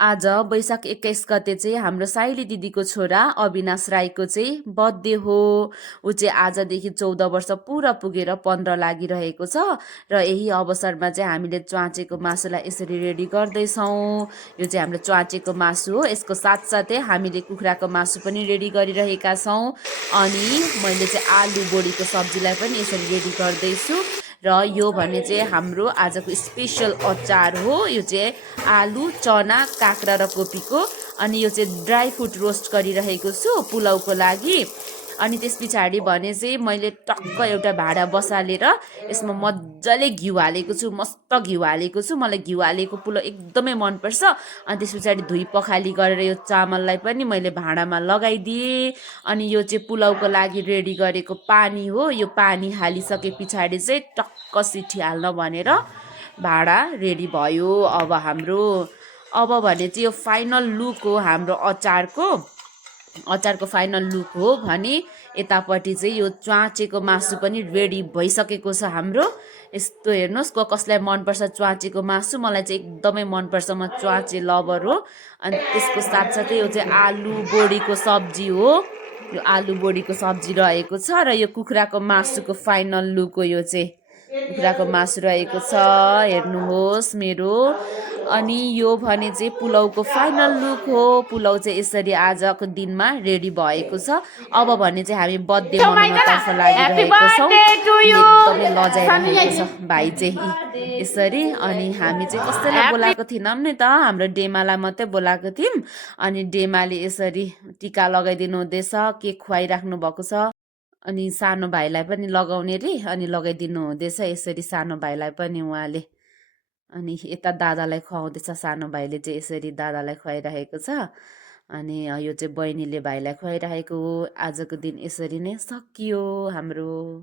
आज वैशाख 21 गते चाहिँ हाम्रो साइली दिदीको छोरा अविनाश राईको चाहिँ बर्थडे हो। ऊ चाहिँ आजदेखि 14 वर्ष पुरा पुगेर 15 लागिरहेको छ र यही अवसरमा चाहिँ हामीले च्वाचेको मासुलाई यसरी रेडी गर्दैछौँ। यो चाहिँ हाम्रो च्वाचेको मासु हो। यसको साथसाथै हामीले कुखुराको मासु पनि रेडी गरिरहेका छौँ। अनि मैले चाहिँ आलु बोडीको सब्जीलाई पनि यसरी रेडी गर्दैछु। र यो भने चाहिँ हाम्रो आजको स्पेसल अचार हो। यो चाहिँ आलु चना काँक्रा र कोपीको। अनि यो चाहिँ ड्राई फ्रुट रोस्ट गरिरहेको छु पुलाउको लागि। अनि त्यस पछाडि भने चाहिँ मैले टक्क एउटा भाँडा बसालेर यसमा मजाले घिउ हालेको छु, मस्त घिउ हालेको छु। मलाई घिउ हालेको पुलाउ एकदमै मनपर्छ। अनि त्यस पछाडि धुई पखाली गरेर यो चामललाई पनि मैले भाँडामा लगाइदिएँ। अनि यो चाहिँ पुलाउको लागि रेडी गरेको पानी हो। यो पानी हालिसके पछाडि चाहिँ टक्क सिटी हाल्न भनेर भाँडा रेडी भयो। अब भने चाहिँ यो फाइनल लुक हो हाम्रो अचारको फाइनल लुक हो भने यतापट्टि चाहिँ यो च्वाचेको मासु पनि रेडी भइसकेको छ हाम्रो। यस्तो हेर्नुहोस् कसलाई मनपर्छ च्वाचेको मासु, मलाई चाहिँ एकदमै मनपर्छ, म च्वाचे लभर हो। अनि त्यसको साथसाथै यो चाहिँ आलु बोडीको सब्जी हो। यो आलु बोडीको सब्जी रहेको छ र यो कुखुराको मासुको फाइनल लुक हो। यो चाहिँ कुखुराको मासु रहेको छ, हेर्नुहोस् मेरो। अनि यो भने चाहिँ पुलाउको फाइनल लुक हो। पुलाउ चाहिँ यसरी आजको दिनमा रेडी भएको छ। अब भने चाहिँ हामी बर्थडे मनाउनतर्फ लागिरहेको छौँ। एकदमै लजाइरहेको छ भाइ चाहिँ यसरी। अनि हामी चाहिँ कसैलाई बोलाएको थिएनौँ नि त, हाम्रो डेमालाई मात्रै बोलाएको थियौँ। अनि डेमाले यसरी टिका लगाइदिनु हुँदैछ, केक खुवाइराख्नु भएको छ। अनि सानो भाइलाई पनि लगाउने रे, अनि लगाइदिनु हुँदैछ यसरी सानो भाइलाई पनि उहाँले। अनि यता दादालाई खुवाउँदैछ, सानो भाइले चाहिँ यसरी दादालाई खुवाइरहेको छ। अनि यो चाहिँ बहिनीले भाइलाई खुवाइरहेको हो। आजको दिन यसरी नै सकियो हाम्रो।